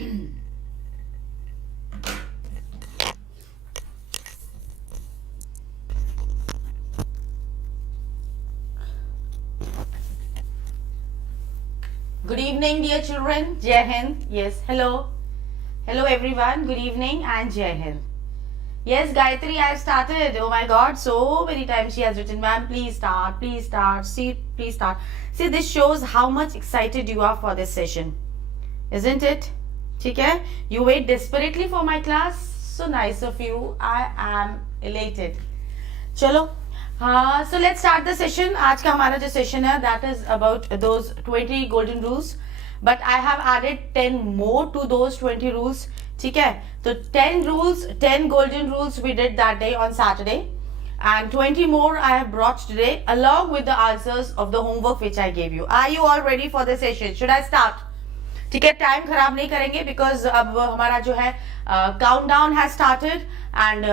Good evening, dear children. Jai Hind. Yes, hello. Hello, everyone. Good evening and Jai Hind. Yes, Gayatri, I have started. Oh my God, so many times she has written, ma'am, please start, please start. See, please start. See, this shows how much excited you are for this session. Isn't it? Okay? You wait desperately for my class. So nice of you. I am elated. Chalo. So let's start the session. आज का हमारा जो session है, that is about those 20 golden rules. But I have added 10 more to those 20 rules. ठीक है? तो 10 rules, 10 golden rules we did that day on Saturday. And 20 more I have brought today along with the answers of the homework which I gave you. Are you all ready for the session? Should I start? ठीक है, time खराब नहीं करेंगे because अब हमारा जो है countdown has started and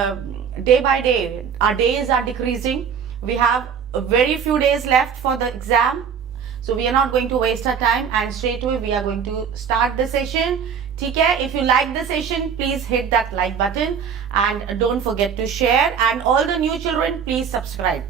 day by day our days are decreasing. We have very few days left for the exam, so we are not going to waste our time and straight away we are going to start the session. ठीक है, if you like the session, please hit that like button and don't forget to share, and all the new children, please subscribe.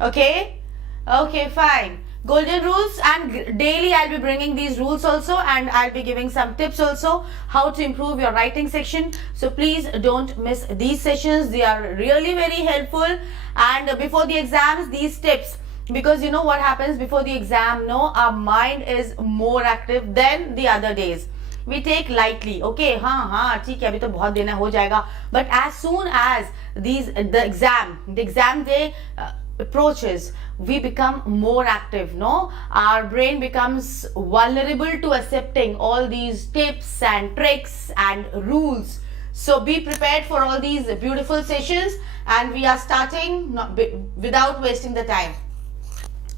Okay? Okay, fine. Golden rules, and daily I'll be bringing these rules also, and I'll be giving some tips also how to improve your writing section. So please don't miss these sessions. They are really very helpful. And before the exams, these tips, because you know what happens before the exam, no, our mind is more active than the other days. We take lightly, okay, हाँ ठीक है, अभी तो बहुत देना हो जाएगा. But as soon as the exam day approaches, we become more active, no? Our brain becomes vulnerable to accepting all these tips and tricks and rules. So be prepared for all these beautiful sessions, and we are starting without wasting the time.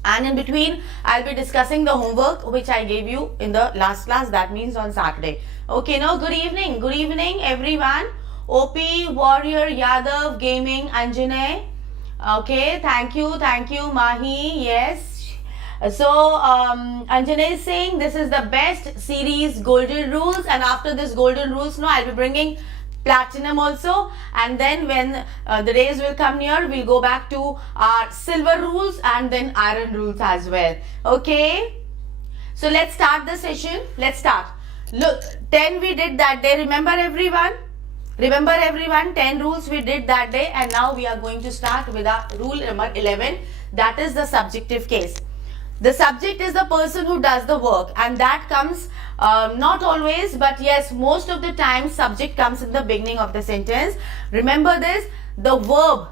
And in between, I'll be discussing the homework which I gave you in the last class, that means on Saturday. Okay, now good evening everyone. OP, Warrior, Yadav, Gaming, Anjanay. Okay, thank you, Mahi. Yes. So Anjanay is saying this is the best series, golden rules, and after this golden rules, no, I'll be bringing platinum also, and then when the days will come near, we'll go back to our silver rules and then iron rules as well. Okay, so let's start the session. Let's start. Look, 10 we did that day. Remember everyone, 10 rules we did that day, and now we are going to start with our rule number 11, that is the subjective case. The subject is the person who does the work, and that comes not always, but yes, most of the time subject comes in the beginning of the sentence. Remember this, the verb,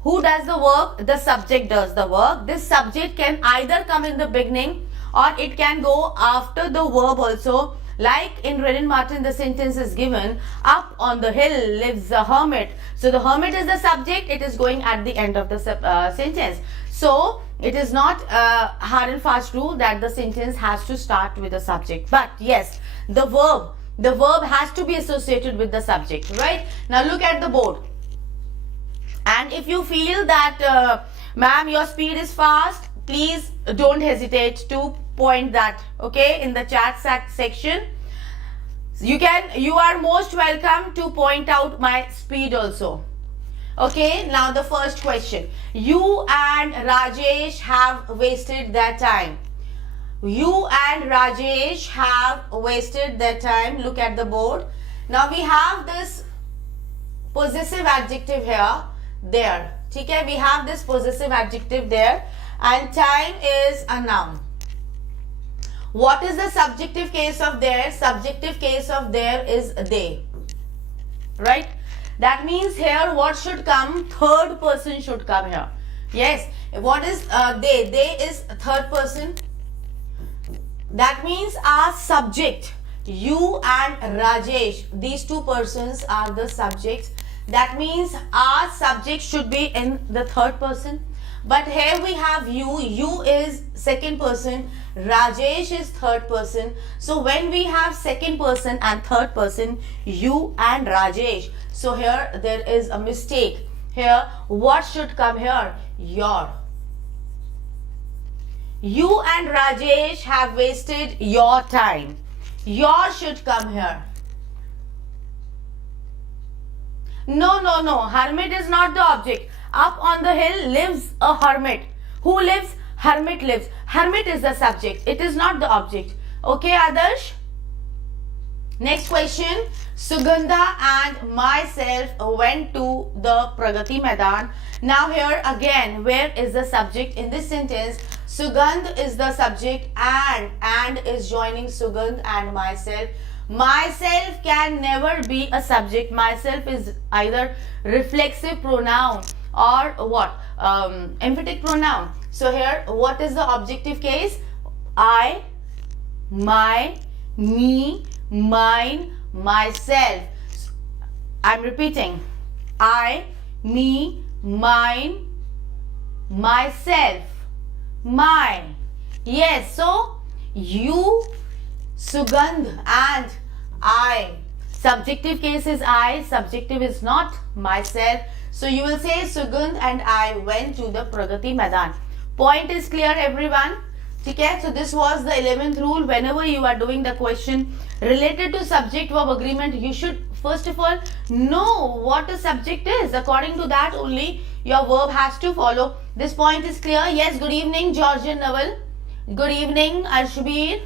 who does the work, the subject does the work. This subject can either come in the beginning or it can go after the verb also. Like in Renan Martin, the sentence is given, up on the hill lives a hermit. So the hermit is the subject, it is going at the end of the sentence. So it is not a hard and fast rule that the sentence has to start with the subject. But yes, the verb has to be associated with the subject, right? Now look at the board. And if you feel that, ma'am, your speed is fast, please don't hesitate to point that, okay, in the chat section. You are most welcome to point out my speed also. Okay, now the first question. You and Rajesh have wasted their time. You and Rajesh have wasted their time. Look at the board. Now we have this possessive adjective here, there. Okay, we have this possessive adjective there, and time is a noun. What is the subjective case of there? Subjective case of there is they, right? That means here what should come? Third person should come here. Yes, what is they? They is third person. That means our subject, you and Rajesh, these two persons are the subjects. That means our subject should be in the third person. But here we have you is second person, Rajesh is third person. So when we have second person and third person, you and Rajesh, so here there is a mistake. Here what should come here? Your. You and Rajesh have wasted your time. Your should come here. No. Hermit is not the object. Up on the hill lives a hermit. Who lives? Hermit lives. Hermit is the subject. It is not the object. Okay, Adarsh? Next question. Sugandha and myself went to the Pragati Maidan. Now here again, where is the subject in this sentence? Sugandh is the subject and is joining Sugandh and myself. Myself can never be a subject. Myself is either reflexive pronoun or what? Emphatic pronoun. So here, what is the objective case? I, my, me, mine, myself. I'm repeating. I, me, mine, myself, my. Yes, so you, Sugandh and I. Subjective case is I, subjective is not myself. So you will say Sugandh and I went to the Pragati Maidan. Point is clear, everyone? Okay, so this was the 11th rule. Whenever you are doing the question related to subject verb agreement, you should first of all know what a subject is. According to that only your verb has to follow. This point is clear. Yes, good evening, Georgian Naval. Good evening, Arshbir.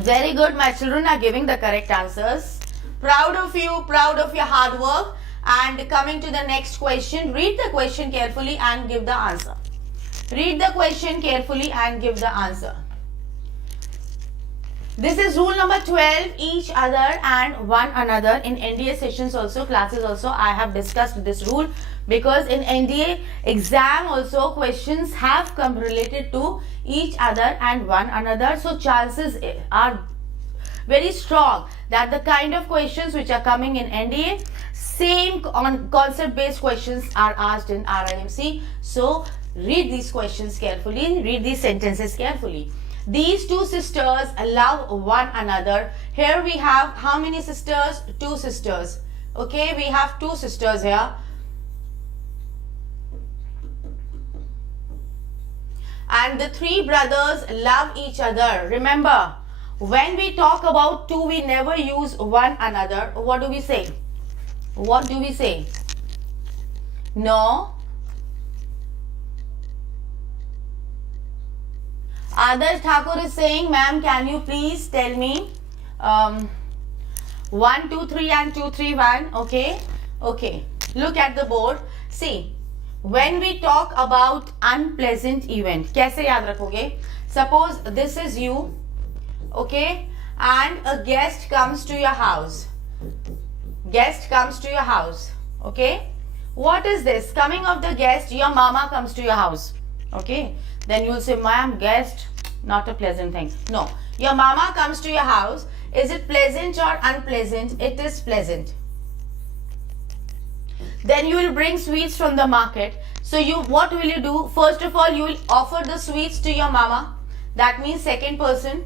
Very good, my children are giving the correct answers. Proud of you, proud of your hard work. And coming to the next question, read the question carefully and give the answer. Read the question carefully and give the answer. This is rule number 12, each other and one another. In NDA sessions also, classes also, I have discussed this rule because in NDA exam also questions have come related to each other and one another. So chances are very strong that the kind of questions which are coming in NDA, same on concept based questions are asked in RIMC. So read these questions carefully, read these sentences carefully. These two sisters love one another. Here we have how many sisters? Two sisters. Okay, we have two sisters here. And the three brothers love each other. Remember, when we talk about two, we never use one another. What do we say? What do we say? No. Adarsh Thakur is saying, ma'am, can you please tell me 1, 2, 3 and 2, 3, 1. Okay. Okay. Look at the board. See, when we talk about unpleasant event, कैसे याद रखोगे? Suppose this is you, okay, and a guest comes to your house. Guest comes to your house, okay. What is this? Coming of the guest, your mama comes to your house, okay. Then you will say, ma'am, guest, not a pleasant thing. No, your mama comes to your house. Is it pleasant or unpleasant? It is pleasant. Then you will bring sweets from the market. So what will you do? First of all, you will offer the sweets to your mama. That means second person.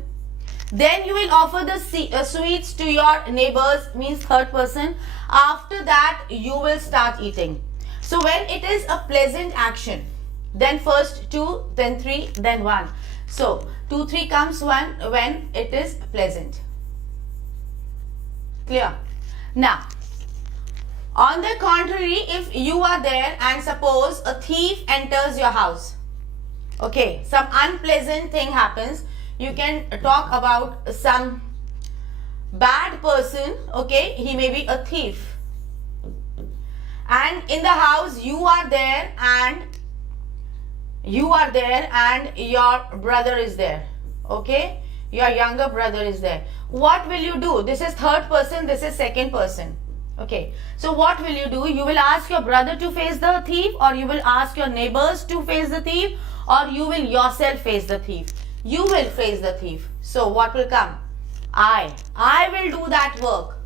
Then you will offer the sweets to your neighbors, means third person. After that, you will start eating. So when it is a pleasant action, then first 2, then 3, then 1. So 2, 3 comes when it is pleasant. Clear? Now, on the contrary, if you are there and suppose a thief enters your house, okay, some unpleasant thing happens, you can talk about some bad person, okay, he may be a thief. And in the house you are there and your brother is there, okay, your younger brother is there. What will you do? This is third person, this is second person, okay. So what will you do? You will ask your brother to face the thief, or you will ask your neighbors to face the thief, or you will yourself face the thief. You will face the thief. So what will come? I will do that work.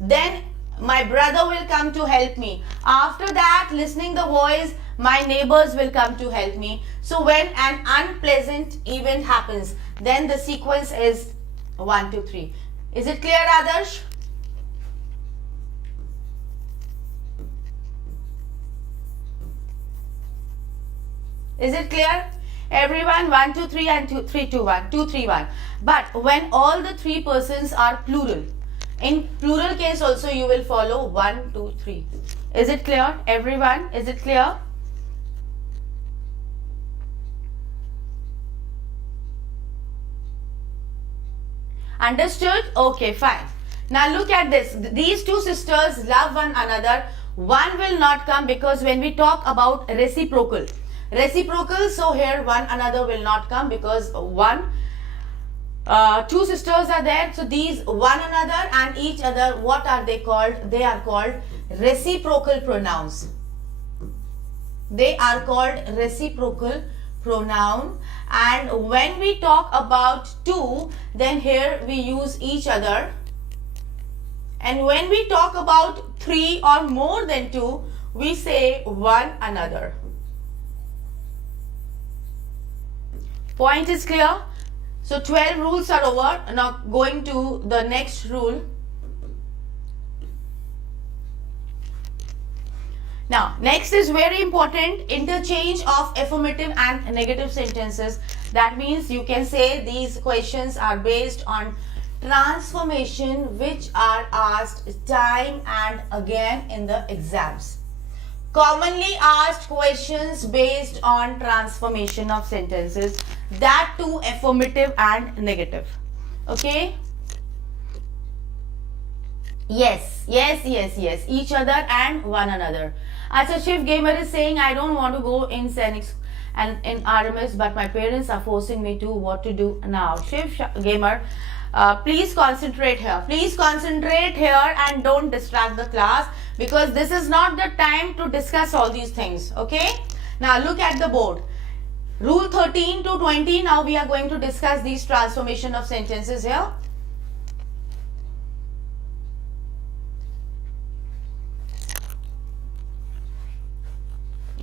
Then my brother will come to help me. After that, listening the voice, my neighbors will come to help me. So when an unpleasant event happens, then the sequence is 1, 2, 3. Is it clear, Adarsh? Is it clear? Everyone, 1, 2, 3 and 2, 3, 2, 1, 2, 3, 1. But when all the three persons are plural, In plural case also you will follow 1, 2, 3. Is it clear, everyone? Is it clear? Understood? Okay, fine. Now look at this. These two sisters love one another. One will not come because when we talk about reciprocal, so here one another will not come because two sisters are there. So these one another and each other, what are they called? They are called reciprocal pronouns. They are called reciprocal pronoun. And when we talk about two, then here we use each other. And when we talk about three or more than two, we say one another. Point is clear? So 12 rules are over. Now going to the next rule. Now, next is very important, interchange of affirmative and negative sentences. That means you can say these questions are based on transformation which are asked time and again in the exams. Commonly asked questions based on transformation of sentences, that too affirmative and negative. Okay? Yes, each other and one another. Acha, Shiv Gamer is saying, I don't want to go in Sainik and in RMS, but my parents are forcing me to. What to do now? Shiv Gamer, please concentrate here. Please concentrate here and don't distract the class, because this is not the time to discuss all these things. Okay? Now look at the board. Rule 13 to 20. Now we are going to discuss these transformation of sentences here.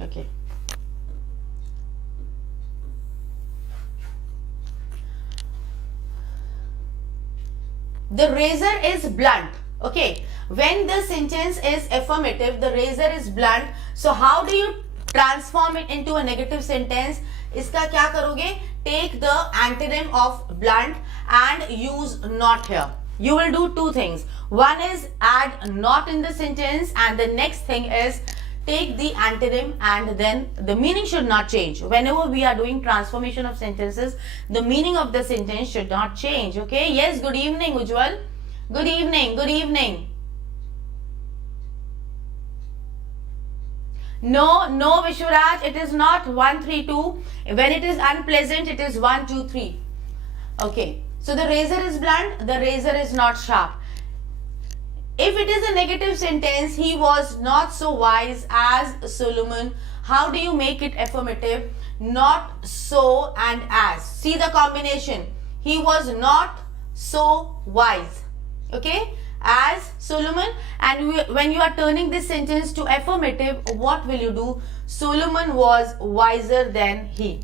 Okay. The razor is blunt. Okay. When the sentence is affirmative, the razor is blunt. So how do you transform it into a negative sentence? Iska kya karoge? Take the antonym of blunt and use not here. You will do two things. One is add not in the sentence, and the next thing is take the antonym, and then the meaning should not change. Whenever we are doing transformation of sentences, the meaning of the sentence should not change. Okay? Yes, good evening, Ujjwal. Good evening, good evening. No, Vishwaraj, it is not 1, 3, 2. When it is unpleasant, it is 1, 2, 3. Okay. So the razor is blunt, the razor is not sharp. If it is a negative sentence, he was not so wise as Solomon. How do you make it affirmative? Not so and as. See the combination. He was not so wise. Okay? As Solomon. And when you are turning this sentence to affirmative, what will you do? Solomon was wiser than he.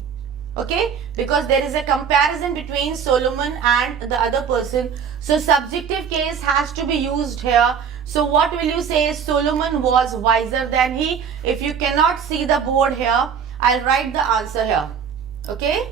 Okay? Because there is a comparison between Solomon and the other person. So subjective case has to be used here. So what will you say? Solomon was wiser than he. If you cannot see the board here, I'll write the answer here. Okay?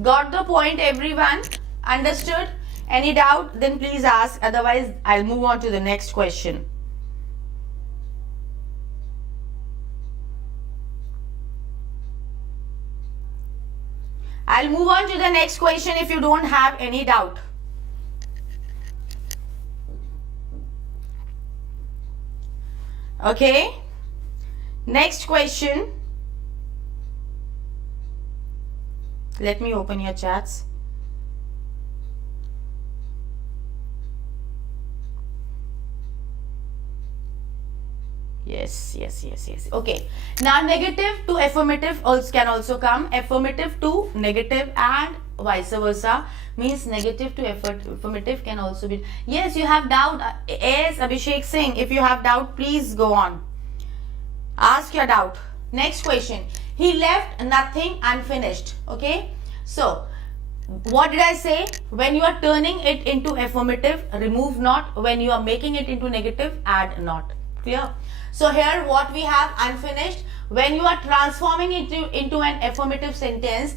Got the point, everyone? Understood? Any doubt? Then please ask. Otherwise, I'll move on to the next question. I'll move on to the next question if you don't have any doubt. Okay? Next question. Let me open your chats. Yes. Okay. Now negative to affirmative also can also come. Affirmative to negative and vice versa. Means negative to affirmative can also be. Yes, you have doubt. Yes, Abhishek Singh. If you have doubt, please go on. Ask your doubt. Next question. He left nothing unfinished. Okay. So what did I say? When you are turning it into affirmative, remove not. When you are making it into negative, add not. Clear? So here what we have unfinished. When you are transforming it into an affirmative sentence,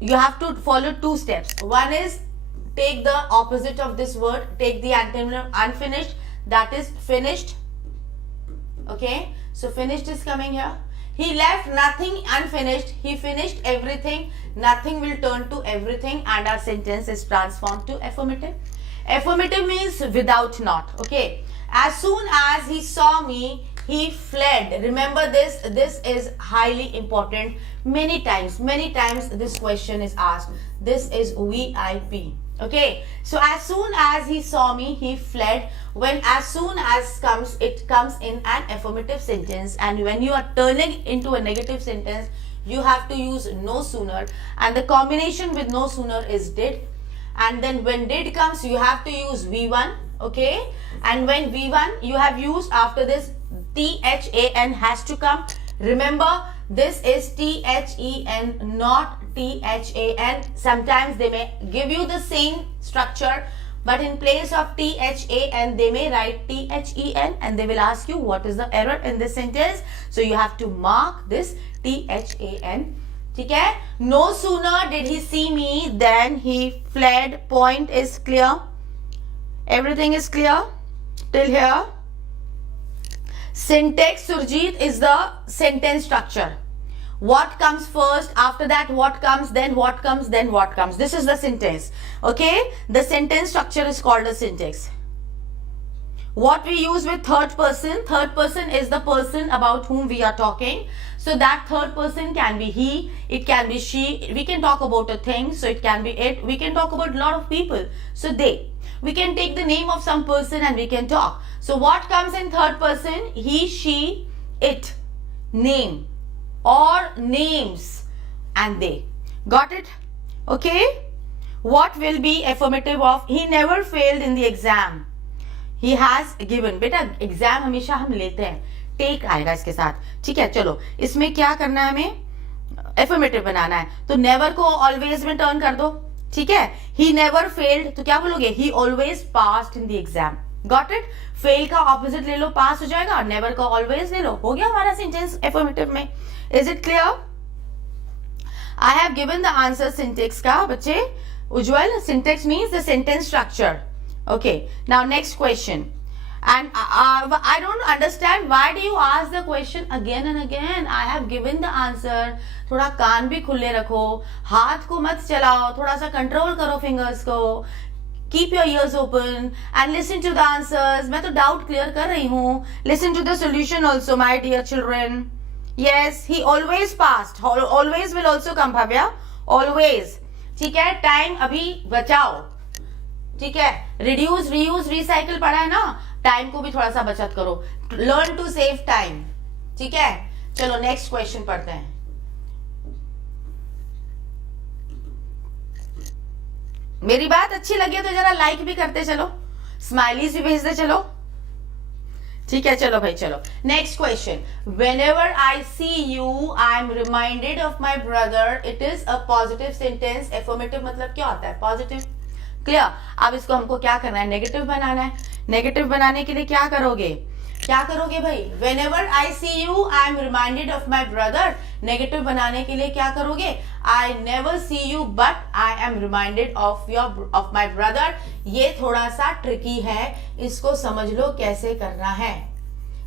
you have to follow two steps. One is take the opposite of this word, take the antonym unfinished, that is finished. Okay, so finished is coming here. He left nothing unfinished, he finished everything. Nothing will turn to everything and our sentence is transformed to affirmative. Affirmative means without not. Okay, as soon as he saw me, he fled. Remember this is highly important. Many times this question is asked. This is VIP. Okay, so as soon as he saw me, he fled. When as soon as comes, it comes in an affirmative sentence, and when you are turning into a negative sentence, you have to use no sooner, and the combination with no sooner is did. And then when did comes, you have to use V1. Okay, and when V1 you have used, after this THAN has to come. Remember, this is THEN, not THAN. Sometimes they may give you the same structure, but in place of THAN they may write THEN, and they will ask you what is the error in this sentence. So you have to mark this THAN. Okay? No sooner did he see me than he fled. Point is clear. Everything is clear till here. Syntax, Surjit, is the sentence structure. What comes first, after that what comes, then what comes, then what comes. This is the sentence. Okay, the sentence structure is called a syntax. What we use with third person is the person about whom we are talking. So that third person can be he, it can be she. We can talk about a thing, so it can be it. We can talk about a lot of people, so they. We can take the name of some person and we can talk. So what comes in third person? He, she, it, name, or names, and they. Got it? Okay. What will be affirmative of? He never failed in the exam. He has given. बेटा exam हमेशा हम लेते हैं. Take आएगा इसके साथ. ठीक है, चलो इसमें क्या करना है, हमें एफर्मेटिव बनाना है. तो नेवर को ऑलवेज में टर्न कर दो. ठीक है, ही नेवर फेल्ड, तो क्या बोलोगे? ही always passed in the exam. Got it? Fail का ऑपोजिट ले लो, पास हो जाएगा. नेवर का ऑलवेज ले लो, हो गया हमारा सेंटेंस एफर्मेटिव में. Is it clear? I have given the answer syntax का. बच्चे, Ujjwal, syntax means the sentence structure. Okay, now next question. And I don't understand, why do you ask the question again and again? I have given the answer. थोड़ा कान भी खुले रखो, हाथ को मत चलाओ, थोड़ा सा कंट्रोल करो फिंगर्स को. Keep your ears open and listen to the answers. मैं तो डाउट क्लियर कर रही हूँ. Listen to the solution also, my dear children. Yes, he always passed. Always will also come, Bhavya. Always. ठीक है, time अभी बचाओ. ठीक है, रिड्यूस, रीयूज, रिसाइकिल पढ़ा है ना. टाइम को भी थोड़ा सा बचत करो. Learn to save time. ठीक है, चलो नेक्स्ट क्वेश्चन पढ़ते हैं. मेरी बात अच्छी लगी तो जरा लाइक भी करते चलो, स्माइलीज भी भेजते चलो. ठीक है, चलो भाई, चलो next question. Whenever I see you I am reminded of my brother. It is a positive sentence. Affirmative मतलब क्या होता है? पॉजिटिव. क्लियर? अब इसको हमको क्या करना है? नेगेटिव बनाना है. नेगेटिव बनाने के लिए क्या करोगे? क्या करोगे भाई? Whenever I see you I am reminded of my brother. Negative बनाने के लिए क्या करोगे? I never see you but I am reminded of my brother. ये थोड़ा सा ट्रिकी है, इसको समझ लो कैसे करना है.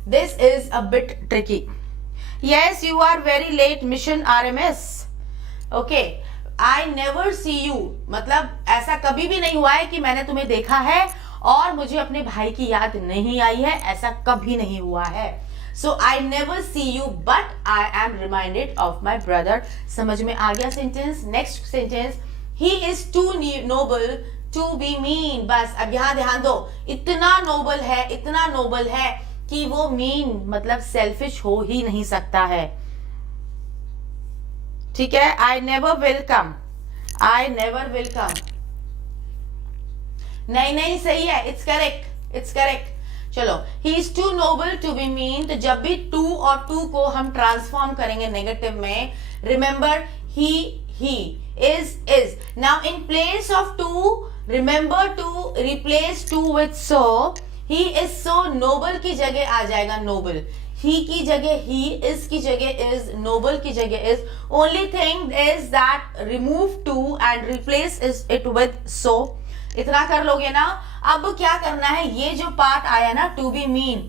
This is a bit tricky. Yes, you are very late, mission RMS. Okay, I never see you मतलब ऐसा कभी भी नहीं हुआ है कि मैंने तुम्हें देखा है और मुझे अपने भाई की याद नहीं आई है. ऐसा कभी नहीं हुआ है. So I never see you but I am reminded of my brother. समझ में आ गया sentence? Next sentence. He is too noble to be mean. बस अब यहां ध्यान दो. इतना नोबल है, इतना नोबल है कि वो मीन मतलब सेल्फिश हो ही नहीं सकता है. ठीक है, I never will come. I never will come. नहीं सही है. It's correct, it's correct. चलो, he is too noble to be mean. तो जब भी टू और टू को हम ट्रांसफॉर्म करेंगे नेगेटिव में, remember he is. Now in place of to, remember to replace to with so. He is so noble की जगह आ जाएगा noble. He की जगह he, is की जगह is, noble की जगह is. Only thing is that remove to and replace it with so. इतना कर लोगे ना. अब क्या करना है, ये जो पार्ट आया ना to be mean,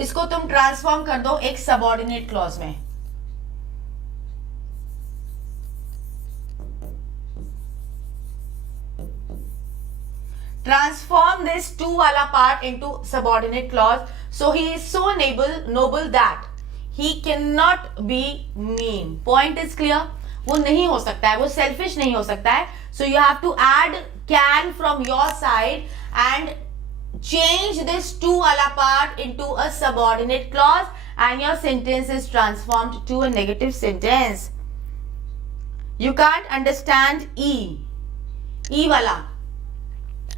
इसको तुम ट्रांसफॉर्म कर दो एक सबऑर्डिनेट क्लॉज में. Transform this to वाला part into subordinate clause. So he is so noble that he cannot be mean. Point is clear? वो नहीं हो सकता है, वो selfish नहीं हो सकता है. So you have to add can from your side and change this to वाला part into a subordinate clause, and your sentence is transformed to a negative sentence. You can't understand E वाला.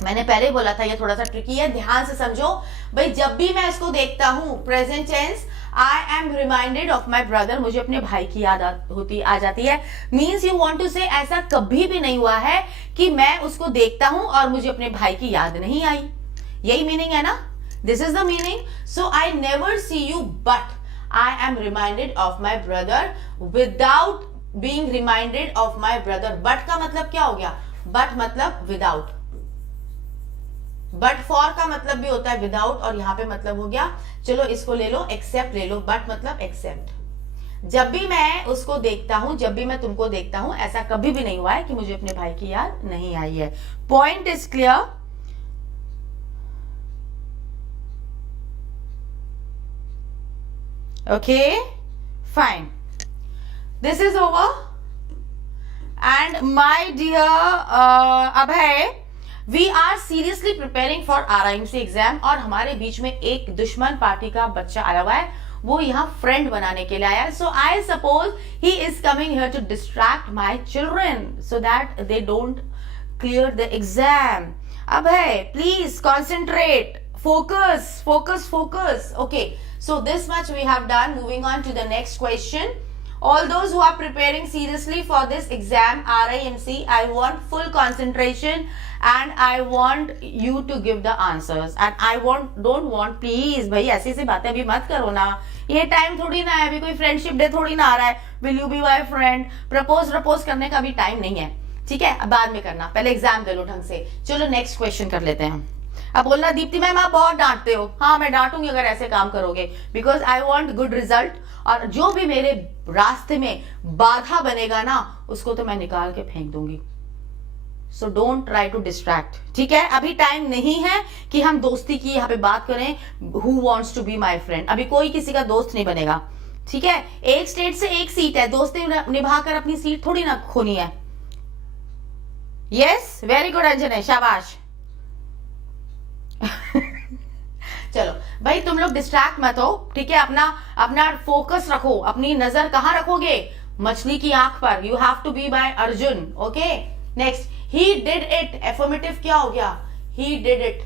मैंने पहले ही बोला था ये थोड़ा सा tricky है, ध्यान से समझो भाई. जब भी मैं इसको देखता हूं present tense, I am reminded of my brother, मुझे अपने भाई की याद आ जाती है. मीन्स यू वांट टू से ऐसा कभी भी नहीं हुआ है कि मैं उसको देखता हूं और मुझे अपने भाई की याद नहीं आई. यही मीनिंग है ना. This is the meaning. So I never see you but I am reminded of my brother without being reminded of my brother. But का मतलब क्या हो गया? बट मतलब विदाउट. बट फॉर का मतलब भी होता है विदाउट, और यहां पे मतलब हो गया, चलो इसको ले लो, एक्सेप्ट ले लो. बट मतलब एक्सेप्ट. जब भी मैं उसको देखता हूं, जब भी मैं तुमको देखता हूं, ऐसा कभी भी नहीं हुआ है कि मुझे अपने भाई की याद नहीं आई है. Point is clear? Okay fine. This is over and my dear Abhay, we are seriously preparing for RIMC exam. और हमारे बीच में एक दुश्मन पार्टी का बच्चा आया हुआ है, वो यहाँ फ्रेंड बनाने के लिए आया है. So I suppose he is coming here to distract my children so that they don't clear the exam. अब है, please concentrate, focus focus focus. Okay, so this much we have done. Moving on to the next question. All those who are preparing seriously for this exam RIMC, I want full concentration and I want you to give the answers. And I don't want, please भाई ऐसी सी बातें अभी मत करो ना. ये time थोड़ी ना है, अभी कोई फ्रेंडशिप डे थोड़ी ना आ रहा है. Will you be my friend? Propose करने का भी टाइम नहीं है, ठीक है? अब बाद में करना, पहले एग्जाम दे लो ढंग से. चलो नेक्स्ट क्वेश्चन कर लेते हैं. अब बोलना दीप्ति मैम आप बहुत डांटते हो. हाँ मैं डांटूंगी अगर ऐसे काम करोगे, because I want good result. और जो भी मेरे रास्ते में बाधा बनेगा ना, उसको तो मैं निकाल के फेंक दूंगी. So don't try to distract, ठीक है? अभी टाइम नहीं है कि हम दोस्ती की यहाँ पे बात करें. Who wants to be my friend? अभी कोई किसी का दोस्त नहीं बनेगा, ठीक है? एक स्टेट से एक सीट है, दोस्ती निभाकर अपनी सीट थोड़ी ना खोनी है. यस, वेरी गुड अंजने, शाबाश. चलो भाई तुम लोग डिस्ट्रैक्ट मत हो, ठीक है? अपना फोकस रखो. अपनी नजर कहां रखोगे? मछली की आंख पर. You have to be by Arjun. Okay next. He did it, affirmative क्या हो गया? He did it.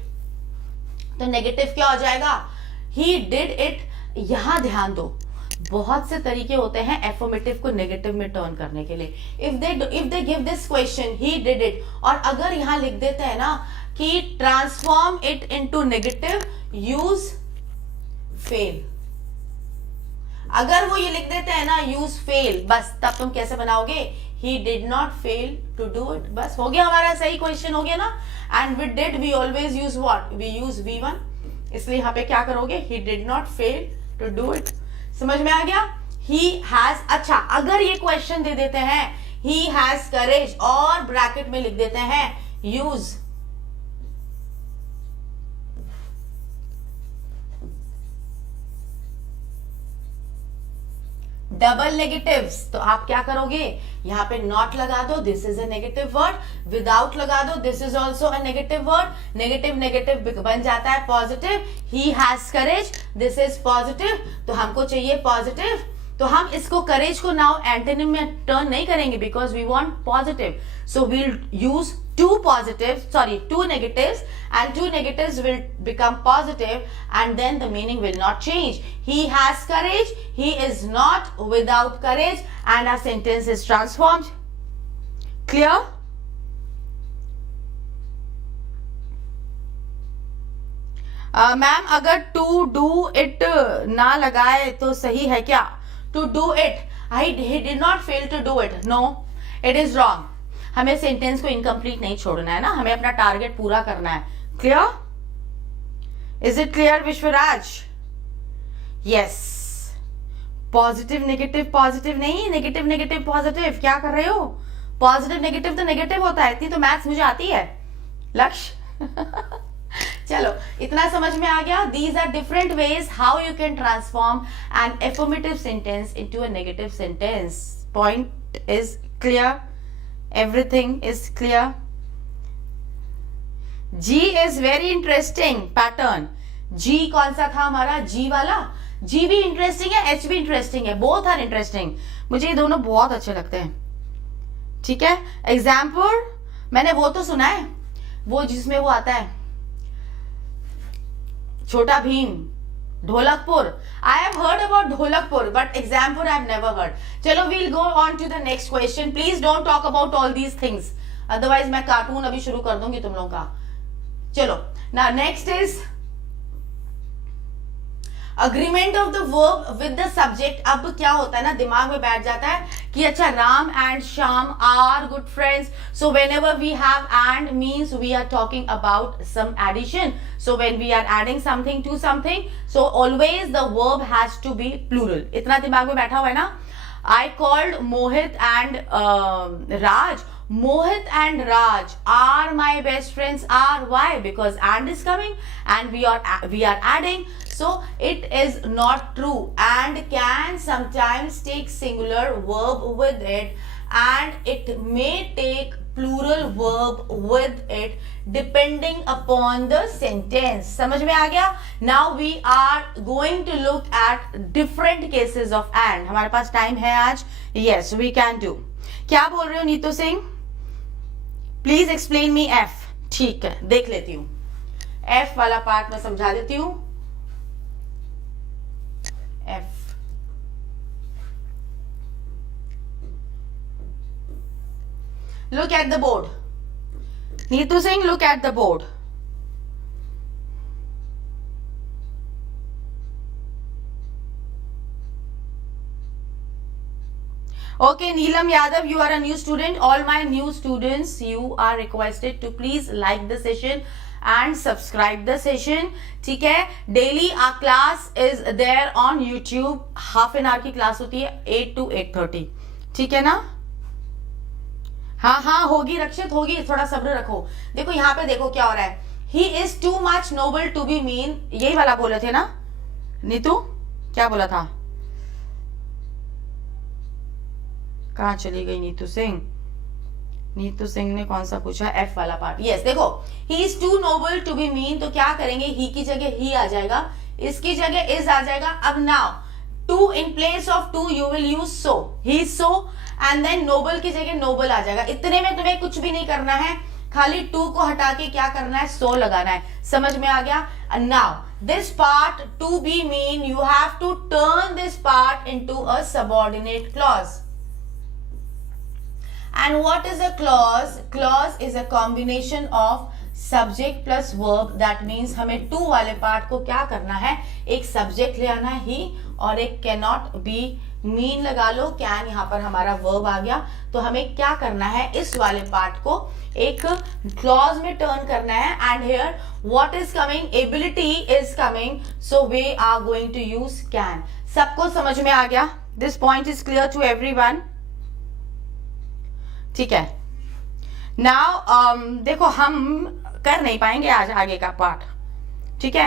तो नेगेटिव क्या हो जाएगा? He did it. यहां ध्यान दो, बहुत से तरीके होते हैं एफर्मेटिव को नेगेटिव में टर्न करने के लिए. If they give this question he did it, और अगर यहां लिख देते हैं ना कि transform it into negative, use fail. अगर वो ये लिख देते हैं ना यूज फेल, बस तब तुम कैसे बनाओगे? He did not fail to do it. बस हो गया, हमारा सही क्वेश्चन हो गया ना. And with did we always use what? We use V1. इसलिए यहाँ पे क्या करोगे? He did not fail to do it. समझ में आ गया? He has. अच्छा, अगर ये क्वेश्चन दे देते हैं ही हैज करेज और ब्रैकेट में लिख देते हैं यूज, डबल नेगेटिव्स, तो आप क्या करोगे? यहाँ पे नॉट लगा दो, this is a negative word. Without लगा दो, this is also a negative word. Negative negative बन जाता है positive. He has courage, this is positive, तो हमको चाहिए पॉजिटिव. तो हम इसको करेज को नाउ एंटोनिम में टर्न नहीं करेंगे because we want positive, so we'll use two negatives and two negatives will become positive and then the meaning will not change. He has courage, he is not without courage and our sentence is transformed. Clear? Ma'am अगर to do it ना लगाए तो सही है क्या? To do it, he did not fail to do it, no, it is wrong. हमें sentence को incomplete नहीं छोड़ना है ना, हमें अपना टारगेट पूरा करना है. Clear? Is it clear Vishwaraj? Yes. Positive negative positive नहीं, नेगेटिव नेगेटिव पॉजिटिव. क्या कर रहे हो? पॉजिटिव नेगेटिव तो नेगेटिव होता है. इतनी तो मैथ्स मुझे आती है लक्ष्य. चलो इतना समझ में आ गया. These are different ways how you can transform an affirmative sentence into a negative sentence. Point is clear? Everything is clear? G is very interesting pattern. G कौन सा था हमारा? G वाला. G भी इंटरेस्टिंग है, H भी interesting है, both are interesting. मुझे ये दोनों बहुत अच्छे लगते हैं. ठीक है. एग्जाम्पल मैंने वो तो सुना है, वो जिसमें वो आता है छोटा Bhim, Dholakpur. I have heard about Dholakpur, but example I have never heard. चलो we'll go on to the next question. Please don't talk about all these things. Otherwise मैं कार्टून अभी शुरू कर दूंगी तुम लोगों का. चलो now next is agreement of the verb with the subject. अब क्या होता है ना, दिमाग में बैठ जाता है कि अच्छा Ram and Shyam are good friends, so whenever we have and means we are talking about some addition. So when we are adding something to something, so always the verb has to be plural. इतना दिमाग में बैठा हुआ है ना. I called Mohit and Raj. Mohit and Raj are my best friends. Are why? Because and is coming and we are adding. So it is not true. And can sometimes take singular verb with it, and it may take plural verb with it depending upon the sentence. समझ में आ गया? Now we are going to look at different cases of and. हमारे पास time है आज? Yes, we can do. क्या बोल रहे हो Neetu Singh? Please explain me F. ठीक है, देख लेती हूँ. F वाला पार्ट मैं समझा देती हूँ. F. Look at the board. Neetu Singh, look at the board. Okay, Neelam Yadav, you are a new student. All my new students, you are requested to please like the session and subscribe the session. ठीक है. Daily our class is there on YouTube. Half an hour की class होती है 8 to 8:30. ठीक है ना? हाँ हाँ होगी रक्षित, होगी. थोड़ा सब्र रखो. देखो यहाँ पे देखो क्या हो रहा है. He is too much noble to be mean. यही वाला बोले थे ना नीतू? क्या बोला था? कहाँ चली गई नीतू सिंह? नीतू सिंह ने कौन सा पूछा? F वाला पार्ट. यस देखो, he is too noble to be mean. तो क्या करेंगे? he की जगह he आ जाएगा, इसकी जगह is आ जाएगा. अब now to in place of to you will use so. he is so and then noble की जगह noble आ जाएगा. इतने में तुम्हें कुछ भी नहीं करना है, खाली to को हटा के क्या करना है? so लगाना है. समझ में आ गया? now this part to be mean, you have to turn this part into a subordinate clause. And what is a clause? Clause is a combination of subject plus verb. That means हमें to वाले part को क्या करना है? एक subject ले आना है he, और एक cannot be mean लगा लो. can यहाँ पर हमारा verb आ गया. तो हमें क्या करना है? इस वाले पार्ट को एक clause में turn करना है. And here what is coming? Ability is coming. So we are going to use can. सबको समझ में आ गया? This point is clear to everyone. ठीक है. नाउ देखो हम कर नहीं पाएंगे आज आगे का पार्ट. ठीक है,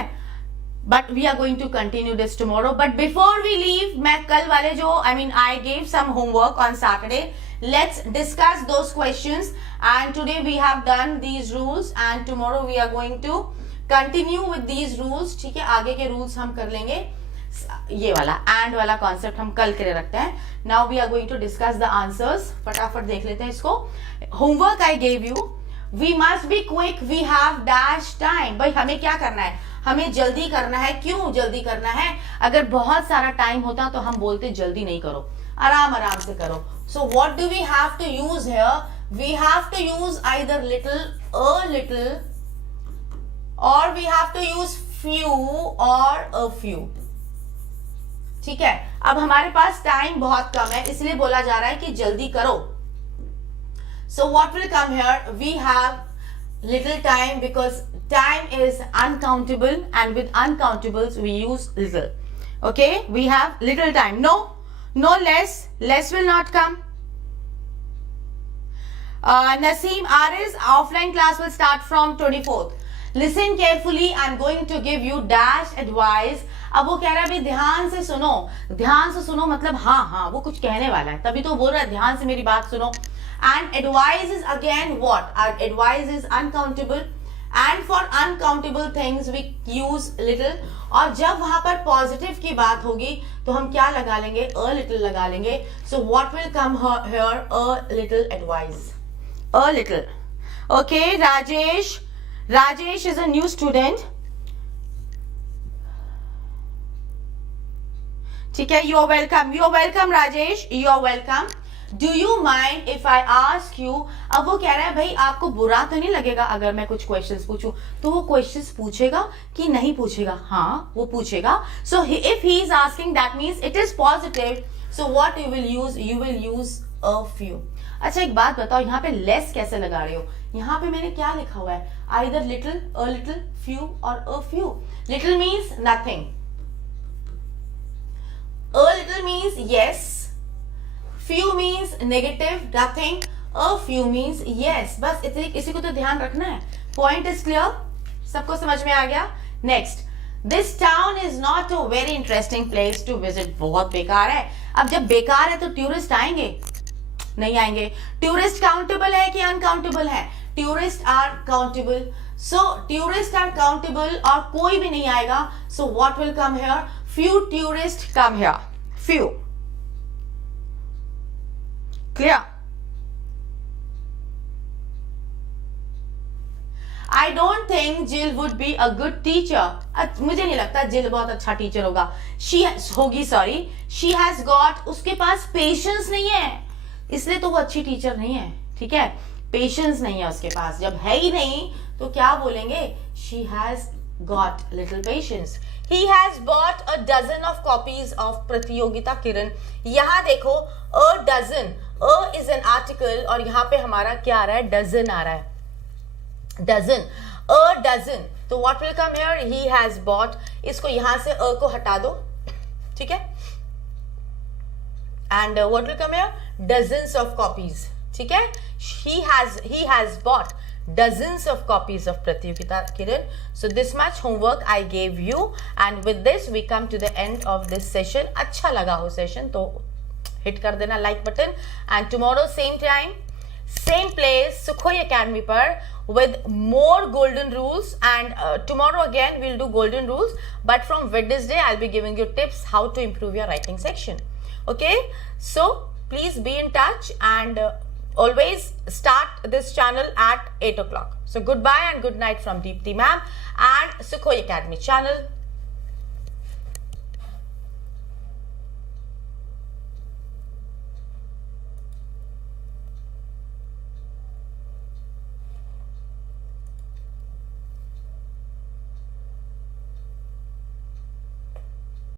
but we are going to continue this tomorrow. But before we leave, मैं कल वाले जो I gave some homework on Saturday. Let's discuss those questions. And today we have done these rules and tomorrow we are going to continue with these rules. ठीक है, आगे के rules हम कर लेंगे. ये वाला एंड वाला कॉन्सेप्ट हम कल के लिए रखते हैं. Now we are going to discuss the answers. फटाफट देख लेते हैं इसको. Homework I gave you. We must be quick, we have dash time. भाई हमें क्या करना है, हमें जल्दी करना है. क्यों जल्दी करना है? अगर बहुत सारा टाइम होता तो हम बोलते जल्दी नहीं करो, आराम आराम से करो. So what do we have to use here? We have to use either little, a little, और we have to use few और अ फ्यू. ठीक है. अब हमारे पास टाइम बहुत कम है, इसलिए बोला जा रहा है कि जल्दी करो. So what will come here? We have little time because time is uncountable, and with uncountables we use little. Okay, we have little time. No less will not come. Naseem, Aris, offline class will start from 24th. Listen carefully, I'm going to give you dash advice. अब वो कह रहा है भाई ध्यान से सुनो. ध्यान से सुनो मतलब हाँ वो कुछ कहने वाला है, तभी तो बोल रहा है ध्यान से मेरी बात सुनो. And advice is again what? Our advice is uncountable. And for uncountable things we use little. और जब वहां पर पॉजिटिव की बात होगी तो हम क्या लगा लेंगे? a little लगा लेंगे. So what will come here? A little advice. A little. Okay, Rajesh is a new student. ठीक है. You're welcome Rajesh. You're welcome. Do you mind if I ask you? अब वो कह रहा है भाई आपको बुरा तो नहीं लगेगा अगर मैं कुछ क्वेश्चंस पूछूं? तो वो क्वेश्चंस पूछेगा कि नहीं पूछेगा? हाँ वो पूछेगा. So if he is asking, that means it is positive. So what you will use? You will use a few. अच्छा एक बात बताओ, यहाँ पे less कैसे लगा रहे हो? यहाँ पे मैंने क्या लिखा हुआ है? Either little, a little, few और a few. Little means nothing. A little means yes. Few means negative, nothing. A few means yes. बस इतनी, इसी को तो ध्यान रखना है. Point is clear? सबको समझ में आ गया? Next. This town is not a very interesting place to visit. बहुत बेकार है. अब जब बेकार है तो टूरिस्ट आएंगे? नहीं आएंगे. टूरिस्ट काउंटेबल है कि अनकाउंटेबल है? Tourist are countable. So tourists are countable और कोई भी नहीं आएगा. So what will come here? Few tourists come here. Few. Clear? I don't think Jill would be a good teacher. मुझे नहीं लगता जिल बहुत अच्छा टीचर होगा. She has got, उसके पास patience नहीं है, इसलिए तो वो अच्छी टीचर नहीं है. ठीक है. Patience नहीं है उसके पास. जब है ही नहीं तो क्या बोलेंगे? She has got little patience. He has bought a dozen of copies of प्रतियोगिता किरण. यहाँ देखो a dozen. A is an article और यहाँ पे हमारा क्या आ रहा है? Dozen आ रहा है. Dozen. A dozen. तो what will come here? He has bought. इसको यहाँ से a को हटा दो. ठीक है. And what will come here? Dozens of copies. ठीक है. He has bought dozens of copies of Pratyogita Kiran. So this much homework I gave you, and with this we come to the end of this session. अच्छा लगा हो session तो hit कर देना like button, and tomorrow same time same place Sukhoi Academy पर with more golden rules, and tomorrow again we'll do golden rules, but from Wednesday I'll be giving you tips how to improve your writing section. Okay, so please be in touch, and always start this channel at 8 o'clock. So goodbye and good night from Deepti Mam and Sukhoi Academy channel.